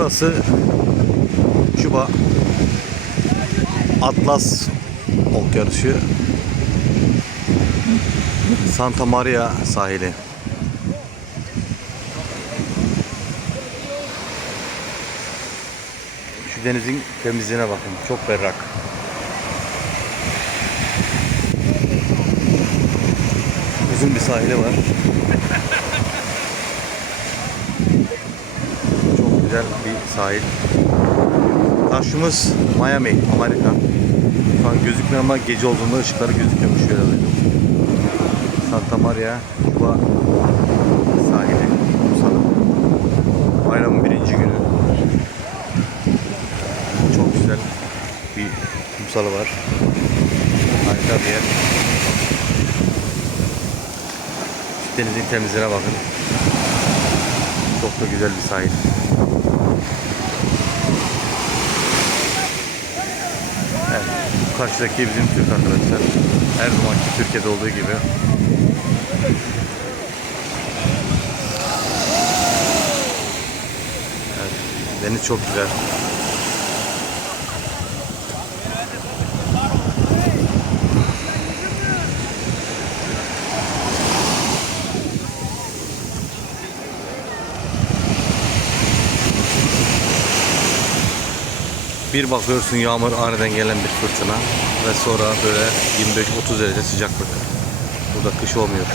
Burası Küba Atlas Okyanusu Santa Maria sahili. Şu denizin temizliğine bakın. Çok berrak. Uzun bir sahili var. Güzel bir sahil. Karşımız Miami, Amerika. Şu an gözükmüyor ama gece olduğunda ışıkları gözüküyormuş şöyle. Santa Maria, Cuba sahili. Kumsalı. Bayramın birinci günü. Çok güzel bir kumsalı var. Harika bir yer. Denizin temizliğine bakın. Çok da güzel bir sahil. Evet, karşıdaki bizim Türk arkadaşlar. Her zamanki Türkiye'de olduğu gibi. Evet, deniz çok güzel. Bir bakıyorsun yağmur aniden gelen bir fırtına ve sonra böyle 25-30 derece sıcaklık. Burada kış olmuyor.